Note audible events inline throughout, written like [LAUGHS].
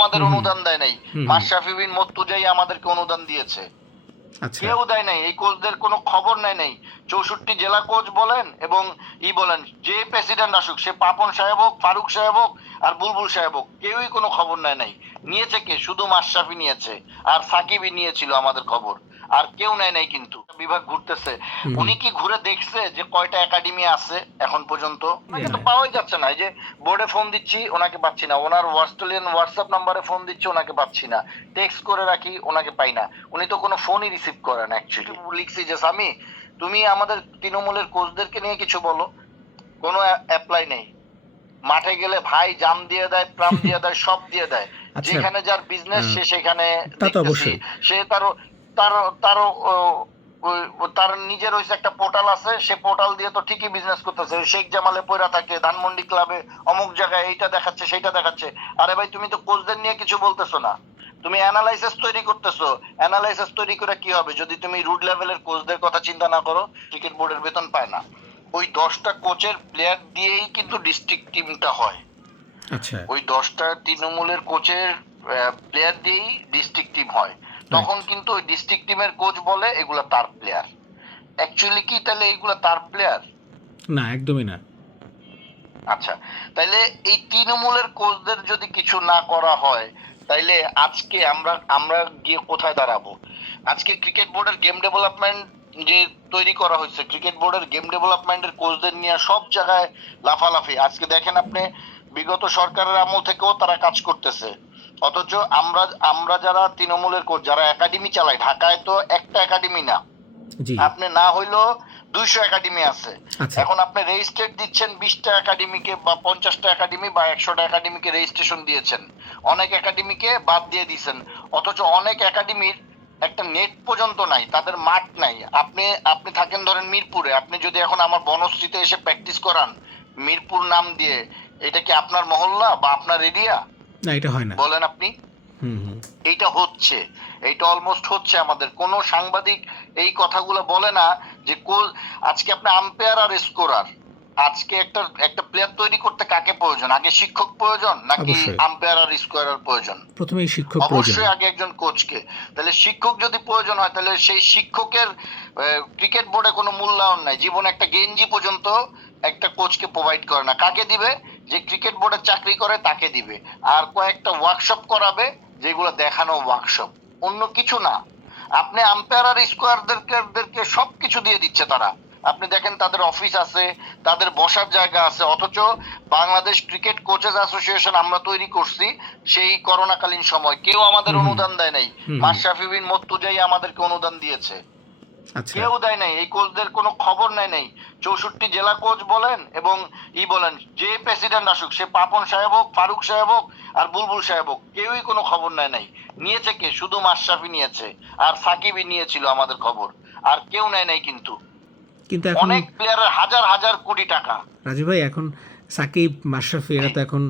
আমাদের। অনুদান দেয় নাই। মাশরাফি বিন মর্তুজাই আমাদেরকে অনুদান দিয়েছে। আচ্ছা। কেউ দেয় নাই এই কোচদের কোনো খবর নেয় নাই। চৌষট্টি জেলা কোচ বলেন এবং ই বলেন যে প্রেসিডেন্ট আসুক সে পাপন সাহেব হোক ফারুক সাহেব হোক আর বুলবুল সাহেব হোক কেউই কোনো খবর নেয় নাই। নিয়েছে কে? শুধু মাশরাফি নিয়েছে। আর সাকিবই নিয়েছিল আমাদের খবর। আর কেউ নেয় নাই কিন্তু। বিভাগ ঘুরতেছে। উনি কি ঘুরে দেখছে যে কয়টা একাডেমি আছে এখন পর্যন্ত? ওনাকে তো না। পাওয়াই যাচ্ছে না। যে বোর্ডে ফোন দিচ্ছি ওনাকে পাচ্ছি না। ওনার হোয়াটসঅ্যাপ হোয়াটসঅ্যাপ নাম্বারে ফোন দিচ্ছি ওনাকে পাচ্ছি না। টেক্সট করে রাখি ওনাকে পাই না। উনি তো কোনো ফোনই রিসিভ করেন অ্যাকচুয়ালি লিখছি যে স্বামী তুমি আমাদের তৃণমূলের কোচদেরকে নিয়ে কিছু বলো। কোনো অ্যাপ্লাই নেই। মাঠে গেলে ভাই জাম দিয়ে দেয় প্রাম [LAUGHS] দিয়ে দেয় সব দিয়ে দেয়। আচ্ছা। যেখানে যার বিজনেস। সে সেখানে। সে তারও তারও ওই- ও তার নিজের হয়েছে একটা পোর্টাল আছে সে পোর্টাল দিয়ে তো ঠিকই বিজনেস করতেছে। শেখ জামালে পয়রা থাকে ধানমন্ডি ক্লাবে অমুক জায়গায় এইটা দেখাচ্ছে সেইটা দেখাচ্ছে। আরে ভাই তুমি তো কোচদের নিয়ে কিছু বলতেছো না। তুমি অ্যানালাইসিস তৈরি করতেছো। অ্যানালাইসিস তৈরি করে কি হবে? যদি তুমি রুট লেভেলের কোচদের কথা চিন্তা না করো ক্রিকেট বোর্ডের বেতন পায় না। ওই দশটা কোচের প্লেয়ার দিয়েই কিন্তু ডিস্ট্রিক্ট টিমটা হয়। আচ্ছা। ওই দশটা তৃণমূলের কোচের প্লেয়ার দিয়েই ডিস্ট্রিক্ট টিম হয়। তখন কিন্তু ওই ডিস্ট্রিক্ট টিমের কোচ বলে এগুলা তার প্লেয়ার অ্যাকচুয়ালি কি তাহলে এগুলা তার প্লেয়ার না একদমই না। আচ্ছা তাইলে এই তৃণমূলের কোচদের যদি কিছু না করা হয় তাইলে আজকে আমরা আমরা গিয়ে কোথায় দাঁড়াবো? আজকে ক্রিকেট বোর্ডের গেম ডেভেলপমেন্ট যে তৈরি করা হয়েছে ক্রিকেট বোর্ডের গেম ডেভেলপমেন্টের কোচদের নিয়ে সব জায়গায় লাফালাফি। আজকে দেখেন আপনি বিগত সরকারের আমল থেকেও তারা কাজ করতেছে। অথচ আমরা আমরা যারা তৃণমূলের কোচ যারা একাডেমি চালাই ঢাকায় তো একটা একাডেমি না। আপনি না হইলেও দুইশো একাডেমি আছে। আচ্ছা। এখন আপনি রেজিস্ট্রেট দিচ্ছেন বিশটা একাডেমিকে বা পঞ্চাশটা একাডেমি বা একশোটা একাডেমিকে রেজিস্ট্রেশন দিয়েছেন। অনেক একাডেমিকে বাদ দিয়ে দিয়েছেন অথচ অনেক একাডেমির একটা নেট পর্যন্ত নাই তাদের মাঠ নাই। আপনি আপনি থাকেন ধরেন মিরপুরে। আপনি যদি এখন আমার বনশ্রীতে এসে প্র্যাকটিস করান মিরপুর নাম দিয়ে এটা কি আপনার মহল্লা বা আপনার এরিয়া না এটা হয় না। বলেন আপনি। এইটা হচ্ছে এইটা অলমোস্ট হচ্ছে আমাদের। কোনো সাংবাদিক এই কথাগুলো বলে না যে কোল আজকে আপনি আম্পায়ার আর স্কোরার আজকে একটা একটা প্লেয়ার তৈরি করতে কাকে প্রয়োজন? আগে শিক্ষক প্রয়োজন নাকি অবশ্যই। আম্পায়ার আর স্কোয়ারার প্রয়োজন? প্রথমেই শিক্ষক অবশ্যই আগে একজন কোচকে তাহলে শিক্ষক যদি প্রয়োজন হয় তাহলে সেই শিক্ষকের ক্রিকেট বোর্ডে কোনো মূল্যায়ন নাই। জীবনে একটা গেঞ্জি পর্যন্ত একটা কোচকে প্রোভাইড করে না। কাকে দিবে? যে ক্রিকেট বোর্ডে চাকরি করে তাকে দিবে। আর কয়েকটা ওয়ার্কশপ করাবে যেগুলো দেখানো ওয়ার্কশপ অন্য কিছু না। আপনি আম্পায়ার আর স্কোয়ারদেরকে সব কিছু দিয়ে দিচ্ছে তারা। আপনি দেখেন তাদের অফিস আছে তাদের বসার জায়গা আছে। অথচ বাংলাদেশ ক্রিকেট কোচেস অ্যাসোসিয়েশন আমরা তৈরি করছি সেই করোনাকালীন সময়। কেউ আমাদের। অনুদান দেয় নাই। মাশরাফি বিন মর্তুজাই আমাদেরকে অনুদান দিয়েছে। কেউ দেয় নাই এই কোচদের কোনো খবর নেয় নাই। চৌষট্টি জেলা কোচ বলেন এবং ই বলেন যে প্রেসিডেন্ট আসুক সে পাপন সাহেব হোক ফারুক সাহেব হোক আর বুলবুল সাহেব হোক কেউই কোনো খবর নেয় নাই। নিয়েছে কে? শুধু মাশরাফি নিয়েছে আর সাকিবই নিয়েছিল আমাদের খবর। আর কেউ নেয় নাই কিন্তু। কিন্তু এখন অনেক প্লেয়ারের হাজার হাজার কোটি টাকা। ভাই এখন সাকিব মাশরাফি এরা তো এখন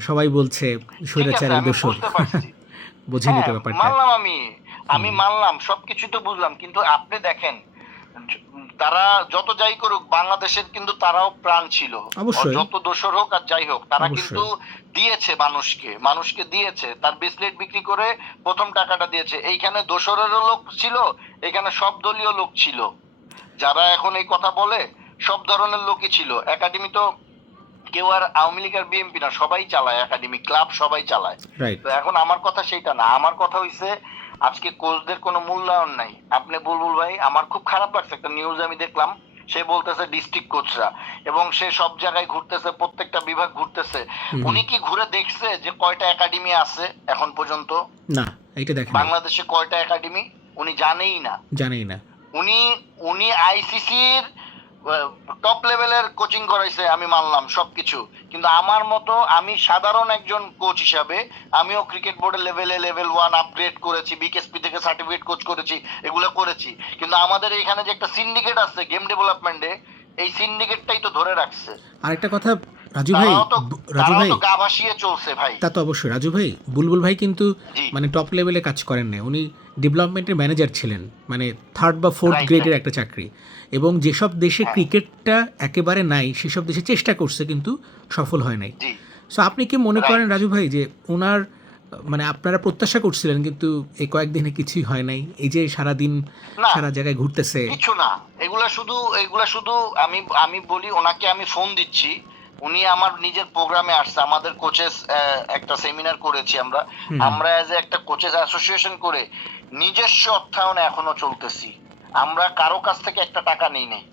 সবাই বলছে ঠিক আছে, স্বৈরাচারের আমি দোষর। বুঝতে পারছি। [LAUGHS] বুঝিনি তো হ্যাঁ, ব্যাপারটা। মানলাম আমি। আমি মানলাম সবকিছু তো বুঝলাম কিন্তু আপনি দেখেন তারা যত যাই করুক বাংলাদেশের কিন্তু তারাও প্রাণ ছিল। যত দোষর হোক আর যাই হোক তারা কিন্তু দিয়েছে মানুষকে মানুষকে দিয়েছে তার ব্রেসলেট বিক্রি করে প্রথম টাকাটা দিয়েছে। এইখানে দোসরেরও লোক ছিল এখানে সব দলীয় লোক ছিল। যারা এখন এই কথা বলে সব ধরনের লোকই ছিল। একাডেমি তো কেউ আর আওয়ামী লীগ আর বিএনপি না সবাই চালায় একাডেমি ক্লাব সবাই চালায়। তো এখন আমার কথা সেইটা না। আমার কথা হইছে আজকে কোচদের কোনো মূল্যায়ন নাই। আপনি বুলবুল ভাই আমার খুব খারাপ লাগছে একটা নিউজ আমি দেখলাম সে বলতেছে ডিস্ট্রিক্ট কোচরা এবং সে সব জায়গায় ঘুরতেছে প্রত্যেকটা বিভাগ ঘুরতেছে। উনি কি ঘুরে দেখছে যে কয়টা একাডেমি আছে এখন পর্যন্ত? না এটা দেখেন। বাংলাদেশে কয়টা একাডেমি উনি জানেই না। জানেই না। উনি উনি আইসিসির টপ লেভেলের কোচিং করাইছে, আমি মানলাম সবকিছু। কিন্তু আমার মতো আমি সাধারণ একজন কোচ হিসাবে, আমিও ক্রিকেট বোর্ডের লেভেলে লেভেল ওয়ান আপগ্রেড করেছি বিকেএসপি থেকে সার্টিফিকেট কোচ করেছি, এগুলো করেছি। কিন্তু আমাদের এখানে যে একটা সিন্ডিকেট আছে গেম ডেভেলপমেন্টে এই সিন্ডিকেটটাই তো ধরে রাখছে। আরেকটা কথা রাজু ভাই রাজু ভাই তো গা ভাসিয়ে চলছে ভাই। তা তো অবশ্যই। রাজু ভাই বুলবুল ভাই কিন্তু মানে টপ লেভেলে কাজ করেন না উনি ডেভেলপমেন্টের ম্যানেজার ছিলেন মানে থার্ড বা ফোর্থ গ্রেডের একটা চাকরি। এবং যেসব দেশে হ্যাঁ। ক্রিকেটটা একেবারে নাই সেসব দেশে চেষ্টা করছে কিন্তু সফল হয় নাই। জি। সো আপনি কি মনে করেন রাজু ভাই যে ওনার মানে আপনারা প্রত্যাশা করছিলেন কিন্তু এই কয়েকদিনে কিছুই হয় নাই? এই যে সারাদিন না। সারা জায়গায় ঘুরতেছে। কিছু না। এগুলা শুধু এগুলা শুধু আমি আমি বলি ওনাকে আমি ফোন দিচ্ছি। উনি আমার নিজের প্রোগ্রামে আসছে। আমাদের কোচেস একটা সেমিনার করেছি আমরা। আমরা অ্যাজ একটা কোচেস অ্যাসোসিয়েশন করে নিজস্ব অর্থায়নে এখনও চলতেছি। আমরা কারও কাছ থেকে একটা টাকা নেই নেই।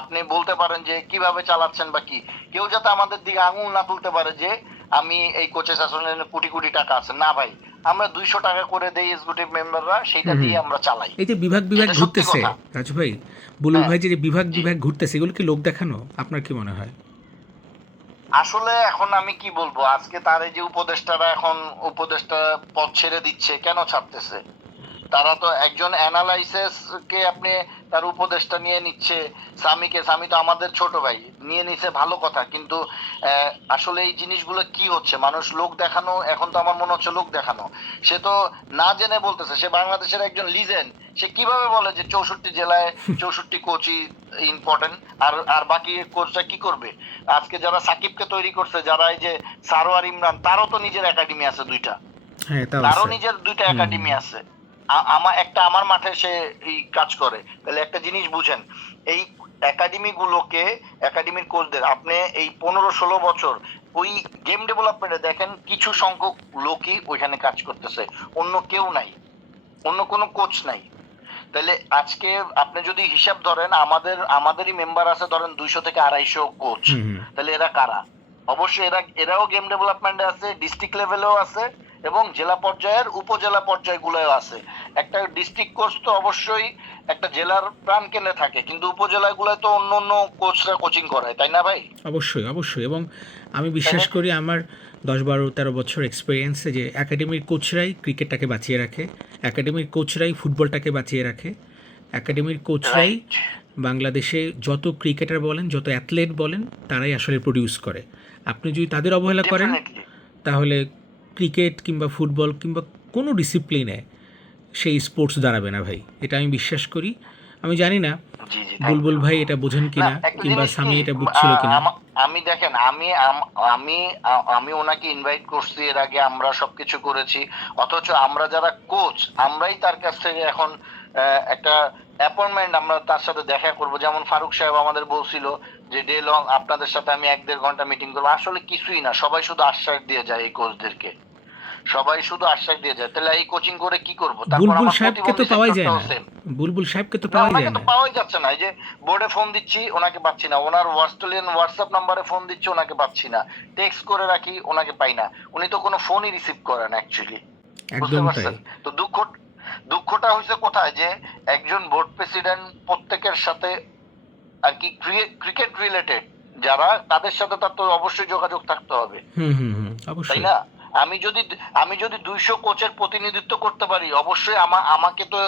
আপনি বলতে পারেন যে কীভাবে চালাচ্ছেন বা কি? কেউ যাতে আমাদের দিকে আঙুল না তুলতে পারে যে আমি এই কোচেস অ্যাসোসিয়েশনে কোটি কোটি টাকা আছে। না ভাই আমরা দুইশো টাকা করে দেই এক্সিকিউটিভ মেম্বাররা সেইটা দিয়ে আমরা চালাই। এই যে বিভাগ বিভাগ ঘুরতেছে রাজু ভাই বুলুল হ্যাঁ। ভাই যে বিভাগ বিভাগ ঘুরতেছে এগুলো কি লোক দেখানো? আপনার কি মনে হয়? আসলে এখন আমি কি বলব? আজকে তার এই যে উপদেষ্টারা এখন উপদেষ্টা পদ ছেড়ে দিচ্ছে, কেন ছাড়তেছে? তারা তো একজন অ্যানালাইসিস কে আপনি তার উপদেষ্টা নিয়ে নিচ্ছে স্বামীকে স্বামী তো আমাদের ছোট ভাই নিয়ে নিছে ভালো কথা কিন্তু আসলে এই জিনিসগুলো কি হচ্ছে? মানুষ লোক দেখানো এখন তো আমার মনে হচ্ছে লোক দেখানো। সে তো না জেনে বলতেছে সে বাংলাদেশের একজন লিজেন্ড সে কীভাবে বলে যে চৌষট্টি জেলায় চৌষট্টি কোচই ইম্পর্টেন্ট আর আর বাকি কোচটা কি করবে? আজকে যারা সাকিবকে তৈরি করছে যারা এই যে সারোয়ার ইমরান তারও তো নিজের একাডেমি আছে দুইটা। হ্যাঁ তারও নিজের দুইটা একাডেমি আছে। আমার একটা আমার মাঠে সে এই কাজ করে। তাহলে একটা জিনিস বুঝেন এই একাডেমি গুলোকে একাডেমির কোচদের আপনি এই পনেরো ষোলো বছর ওই গেম ডেভেলপমেন্টে দেখেন কিছু সংখ্যক লোকই ওইখানে কাজ করতেছে অন্য কেউ নাই অন্য কোনো কোচ নাই। তাহলে আজকে আপনি যদি হিসাব ধরেন আমাদের আমাদেরই মেম্বার আছে ধরেন দুইশো থেকে আড়াইশো কোচ। তাহলে এরা কারা? অবশ্যই এরা এরাও গেম ডেভেলপমেন্টে আছে ডিস্ট্রিক্ট লেভেলেও আছে। এবং জেলা পর্যায়ের উপজেলা পর্যায়গুলোও আছে। একটা ডিস্ট্রিক্ট কোচ তো অবশ্যই একটা জেলার প্রাণ কেন্দ্রে থাকে কিন্তু উপজেলাগুলোয় তো অন্য অন্য কোচরা কোচিং করায় তাই না ভাই? অবশ্যই অবশ্যই এবং আমি বিশ্বাস করি আমার দশ বারো তেরো বছর এক্সপিরিয়েন্সে যে একাডেমির কোচরাই ক্রিকেটটাকে বাঁচিয়ে রাখে একাডেমির কোচরাই ফুটবলটাকে বাঁচিয়ে রাখে একাডেমির কোচরাই বাংলাদেশে যত ক্রিকেটার বলেন যত অ্যাথলেট বলেন তারাই আসলে প্রডিউস করে। আপনি যদি তাদের অবহেলা করেন তাহলে ক্রিকেট কিংবা ফুটবল কিংবা কোনো ডিসিপ্লিনে সেই স্পোর্টস দাঁড়াবে না ভাই এটা আমি বিশ্বাস করি। আমি জানি না বুলবুল ভাই এটা বোঝেন কিনা কিংবা স্বামী এটা বুঝছিল কিনা। আমি দেখেন আমি আমি আমি ওনাকে ইনভাইট করছি এর আগে আমরা সবকিছু করেছি অথচ আমরা যারা কোচ আমরাই তার কাছ থেকে এখন একটা অ্যাপয়েন্টমেন্ট আমরা তার সাথে দেখা করব। যেমন ফারুক সাহেব আমাদের বলছিল যে ডে লং আপনাদের সাথে আমি এক দেড় ঘণ্টা মিটিং করব। আসলে কিছুই না সবাই শুধু আশ্বাস দিয়ে যায় এই কোচদেরকে সবাই শুধু আশ্বাস দিয়ে যায় তাহলে এই কোচিং করে কি করব? বুলবুল সাহেবকে তো পাওয়াই যায় না। বুলবুল সাহেবকে তো পাওয়াই ওনাকে যায় তো না। পাওয়াই যাচ্ছে না। এই যে বোর্ডে ফোন দিচ্ছি ওনাকে পাচ্ছি না। ওনার অস্ট্রেলিয়ান হোয়াটসঅ্যাপ নাম্বারে ফোন দিচ্ছি ওনাকে পাচ্ছি না। টেক্সট করে রাখি ওনাকে পাই না। উনি তো কোনো ফোনই রিসিভ করেন অ্যাকচুয়ালি একদম তাই। তো দুঃখ দুঃখটা হয়েছে কোথায় যে একজন বোর্ড প্রেসিডেন্ট প্রত্যেকের সাথে আর কি ক্রিকেট রিলেটেড যারা তাদের সাথে তার তো অবশ্যই যোগাযোগ থাকতে হবে। হুম হুম হুম তাই না? আমি যদি আমি যদি দুইশো কোচের প্রতিনিধিত্ব করতে পারি অবশ্যই আমা আমাকে তো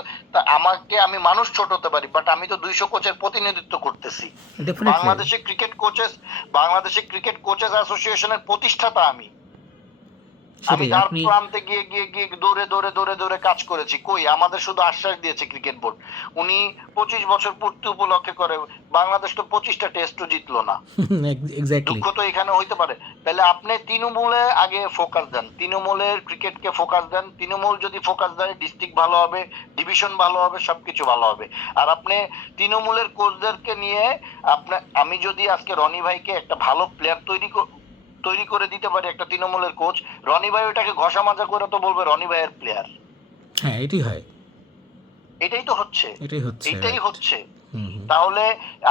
আমাকে আমি মানুষ ছোট হতে পারি বাট আমি তো দুইশো কোচের প্রতিনিধিত্ব করতেছি। বাংলাদেশের বাংলাদেশে ক্রিকেট কোচেস বাংলাদেশে ক্রিকেট কোচেস অ্যাসোসিয়েশনের প্রতিষ্ঠাতা আমি। আমি আপনি প্রান্তে গিয়ে গিয়ে গিয়ে দৌড়ে দৌড়ে দৌড়ে দৌড়ে কাজ করেছি। কই? আমাদের শুধু আশ্বাস দিয়েছে ক্রিকেট বোর্ড। উনি পঁচিশ বছর পূর্তি উপলক্ষে করে বাংলাদেশ তো পঁচিশটা টেস্টও জিতলো না। [LAUGHS] দুঃখ তো এখানে হইতে পারে। তাহলে আপনি তৃণমূলে আগে ফোকাস দেন। তৃণমূলের ক্রিকেটকে ফোকাস দেন। তৃণমূল যদি ফোকাস দেয় ডিস্ট্রিক্ট ভালো হবে ডিভিশন ভালো হবে সবকিছু ভালো হবে। আর আপনি তৃণমূলের কোচদেরকে নিয়ে আপনার আমি যদি আজকে রনি ভাইকে একটা ভালো প্লেয়ার তৈরি কর- তৈরি করে দিতে পারি একটা তৃণমূলের কোচ। রনি ভাই ওটাকে ঘষা মাজা করে তো বলবে রনি ভাইয়ের প্লেয়ার হ্যাঁ এটাই হয়। এটাই তো হচ্ছে। এটাই হচ্ছে। এটাই হচ্ছে। তাহলে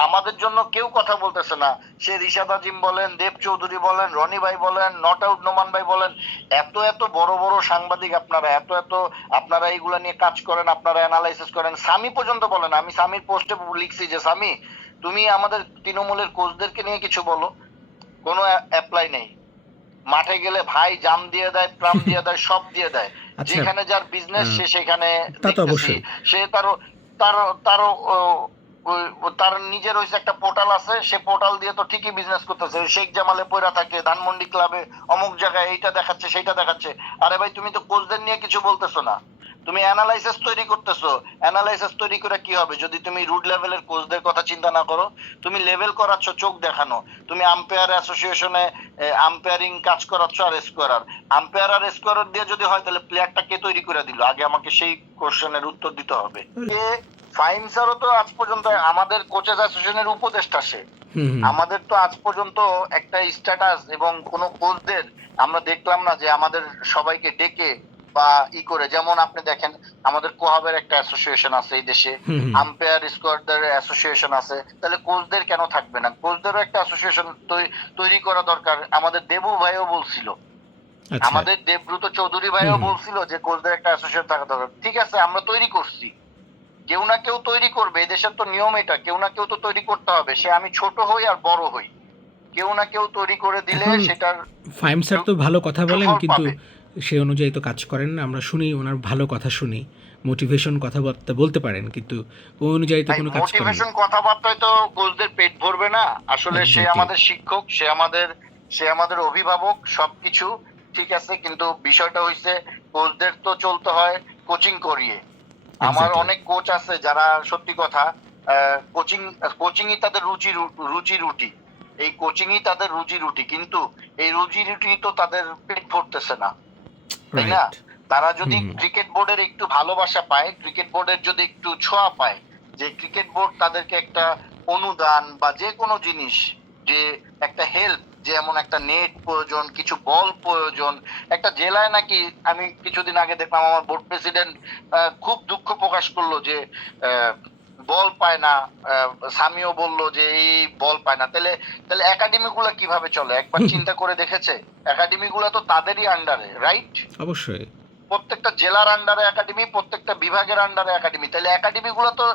আমাদের জন্য কেউ কথা বলতেছে না। সে রিশাদ আজিম বলেন দেব চৌধুরী বলেন রনি ভাই বলেন নট আউট নোমান ভাই বলেন এত এত বড় বড় সাংবাদিক আপনারা এত এত আপনারা এইগুলা নিয়ে কাজ করেন আপনারা অ্যানালাইসিস করেন। স্বামী পর্যন্ত বলেন আমি স্বামীর পোস্টে লিখছি যে স্বামী তুমি আমাদের তৃণমূলের কোচদেরকে নিয়ে কিছু বলো। কোনো অ্যাপ্লাই নেই মাঠে গেলে ভাই জাম দিয়ে দেয় প্রাম দিয়ে দেয় সব দিয়ে দেয় [LAUGHS] আচ্ছা। যেখানে যার বিজনেস। সে সেখানে দেখতেছি। সে ও, ওই- ও তার নিজের হয়েছে একটা পোর্টাল আছে সে পোর্টাল দিয়ে তো ঠিকই বিজনেস করতেছে শেখ জামালে পয়রা থাকে ধানমন্ডি ক্লাবে অমুক জায়গায় এইটা দেখাচ্ছে সেইটা দেখাচ্ছে আরে ভাই তুমি তো কোচদের নিয়ে কিছু বলতেছো না তুমি অ্যানালাইসিস তৈরি করতেছো অ্যানালাইসিস তৈরি করে কি হবে? যদি তুমি রুট লেভেলের কোচদের কথা চিন্তা না করো তুমি লেভেল করাচ্ছ চোখ দেখানো তুমি আম্পায়ার অ্যাসোসিয়েশনে আম্পায়ারিং কাজ করাচ্ছ আর স্কোয়ারার আম্পায়ার আর স্কোয়ারার দিয়ে যদি হয় তাহলে প্লেয়ারটা কে তৈরি করে দিল? আগে আমাকে সেই কোশ্চেনের উত্তর দিতে হবে। কে ফাইম স্যারও তো আজ পর্যন্ত আমাদের কোচেস অ্যাসোসিয়েশনের উপদেষ্টা সে। আমাদের তো আজ পর্যন্ত একটা স্ট্যাটাস এবং কোন কোচদের আমরা দেখলাম না যে আমাদের সবাইকে ডেকে বা ই করে যেমন আপনি দেখেন আমাদের কোহাবের একটা অ্যাসোসিয়েশন আছে এই দেশে। আম্পায়ার স্কোয়ারদের অ্যাসোসিয়েশন আছে। তাহলে কোচদের কেন থাকবে না? কোচদেরও একটা অ্যাসোসিয়েশন তৈরি করা দরকার। আমাদের দেবু ভাইও বলছিল। আচ্ছা। আমাদের দেবব্রত চৌধুরী ভাইও বলছিল যে কোচদের একটা অ্যাসোসিয়েশন থাকা দরকার। ঠিক আছে আমরা তৈরি করছি। কেউ না কেউ তৈরি করবে এই দেশের তো নিয়ম এটা। কেউ না কেউ তো তৈরি করতে হবে। সে আমি ছোট হই আর বড় হই। কেউ না কেউ তৈরি করে দিলে সেটার ফাইম স্যার তো ভালো কথা বলেন কিন্তু। সে অনুযায়ী তো কাজ করেন না আমরা শুনি ওনার ভালো কথা শুনি মোটিভেশন কথাবার্তা বলতে পারেন কিন্তু ওই অনুযায়ী তো কোনো কাজ করেন মোটিভেশন কথাবার্তায় তো কোচদের পেট ভরবে না আসলে সে আমাদের শিক্ষক সে আমাদের সে আমাদের অভিভাবক সবকিছু ঠিক আছে কিন্তু বিষয়টা হইছে কোচদের তো চলতে হয় কোচিং করিয়ে। আমার অনেক কোচ আছে যারা সত্যি কথা কোচিং কোচিংই তাদের রুচি রুচি রুটি। এই কোচিংই তাদের রুজি রুটি কিন্তু এই রুজি রুটি তো তাদের পেট ভরতেছে না। তাই না? তারা যদি ক্রিকেট বোর্ডের একটু ভালোবাসা পায় ক্রিকেট বোর্ডের যদি একটু ছোঁয়া পায় যে ক্রিকেট বোর্ড তাদেরকে একটা অনুদান বা যে কোনো জিনিস যে একটা হেল্প যে এমন একটা নেট প্রয়োজন কিছু বল প্রয়োজন একটা জেলায় নাকি আমি কিছুদিন আগে দেখলাম আমার বোর্ড প্রেসিডেন্ট খুব দুঃখ প্রকাশ করল যে আহ, বল পায় না সামিও বলল যে এই বল পায় না। তাহলে তাহলে একাডেমি গুলা কীভাবে চলে? একবার চিন্তা করে দেখেছে? একাডেমি গুলা তো তাদেরই আন্ডারে রাইট অবশ্যই। প্রত্যেকটা জেলার আন্ডারে একাডেমি প্রত্যেকটা বিভাগের আন্ডারে একাডেমি। তাহলে একাডেমি গুলো তো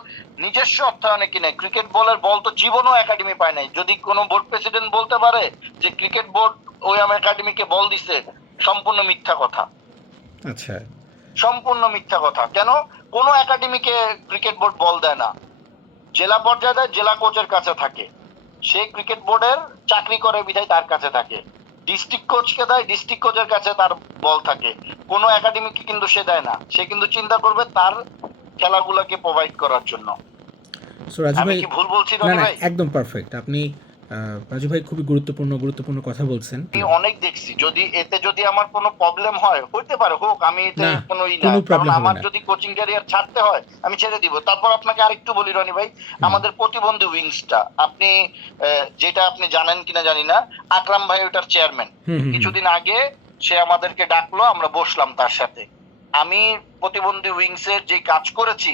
নিজস্ব অর্থায়নে কিনে ক্রিকেট বলের বল তো জীবনও একাডেমি পায় নাই। যদি কোনো বোর্ড প্রেসিডেন্ট বলতে পারে যে ক্রিকেট বোর্ড ওই আমার একাডেমিকে বল দিছে সম্পূর্ণ মিথ্যা কথা। আচ্ছা। সম্পূর্ণ মিথ্যা কথা। কেন? কোনো একাডেমিকে ক্রিকেট বোর্ড বল দেয় না। জেলা পর্যায়ে জেলা কোচের কাছে থাকে। সে ক্রিকেট বোর্ডের চাকরি করে বিধায় তার কাছে থাকে। ডিস্ট্রিক্ট কোচকে দেয় ডিস্ট্রিক্ট কোচের কাছে তার বল থাকে। কোনো একাডেমিকে কিন্তু সে দেয় না। সে কিন্তু চিন্তা করবে তার খেলাগুলোকে প্রোভাইড করার জন্য। আমি কি ভুল বলছি না ভাই? একদম পারফেক্ট আপনি রাজু ভাই খুবই গুরুত্বপূর্ণ গুরুত্বপূর্ণ কথা বলছেন। অনেক দেখছি যদি এতে যদি আমার কোনো প্রবলেম হয় হইতে পারে হোক আমি এতে কোনো ই না কারণ আমার যদি কোচিং ক্যারিয়ার ছাড়তে হয় আমি ছেড়ে দিব। তারপর আপনাকে আরেকটু বলি রনি ভাই আমাদের প্রতিবন্ধী উইংসটা আপনি যেটা আপনি জানেন কিনা জানি না আকরাম ভাই ওটার চেয়ারম্যান কিছুদিন আগে সে আমাদেরকে ডাকলো আমরা বসলাম তার সাথে। আমি প্রতিবন্ধী উইংসের যে কাজ করেছি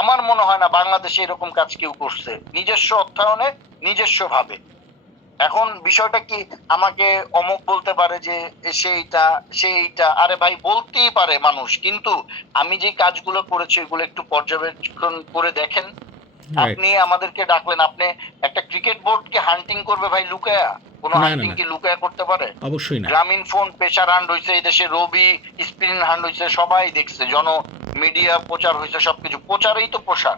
আমার মনে হয় না বাংলাদেশে এরকম কাজ কেউ করছে। নিজস্ব অর্থায়নে নিজস্ব ভাবে এখন বিষয়টা কি? আমাকে অমুক বলতে পারে যে সেইটা সেইটা। আরে ভাই, বলতেই পারে মানুষ। কিন্তু আমি যে কাজগুলো করেছি ওগুলো একটু পর্যবেক্ষণ করে দেখেন। আপনি আমাদেরকে ডাকলেন আপনি একটা ক্রিকেট বোর্ডকে হান্টিং করবে ভাই লুকায়া? কোনো হান্টিং কি লুকায়া করতে পারে? অবশ্যই না। গ্রামীণ ফোন পেশার হান্ড হয়েছে এই দেশে রবি স্পিন হান্ড হয়েছে সবাই দেখছে জন মিডিয়া প্রচার হয়েছে সবকিছু। প্রচারেই তো প্রসার।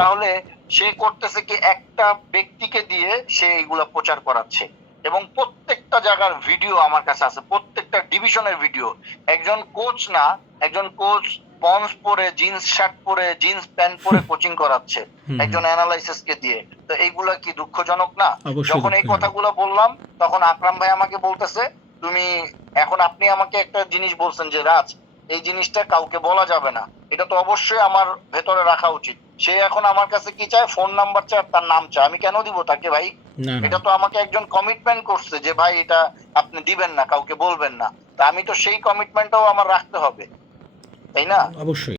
তাহলে সে করতেছে কি একটা ব্যক্তিকে দিয়ে সে এইগুলা প্রচার করাচ্ছে। এবং প্রত্যেকটা জায়গার ভিডিও আমার কাছে আছে প্রত্যেকটা ডিভিশনের ভিডিও একজন কোচ না একজন কোচ পন্স পরে জিন্স শার্ট পরে জিন্স প্যান্ট পরে কোচিং করাচ্ছে একজন অ্যানালাইসিস কে দিয়ে। তো এইগুলা কি দুঃখজনক না? যখন এই কথাগুলো বললাম তখন আকরাম ভাই আমাকে বলতেছে তুমি এখন আপনি আমাকে একটা জিনিস বলছেন যে রাজ এই জিনিসটা কাউকে বলা যাবে না। এটা তো অবশ্যই আমার ভেতরে রাখা উচিত। সে এখন আমার কাছে কি চায়? ফোন নাম্বার চায় আর তার নাম চায়। আমি কেন দিব তাকে ভাই? এটা তো আমাকে একজন কমিটমেন্ট করছে যে ভাই এটা আপনি দিবেন না কাউকে বলবেন না। তা আমি তো সেই কমিটমেন্টটাও আমার রাখতে হবে। তাই না? অবশ্যই।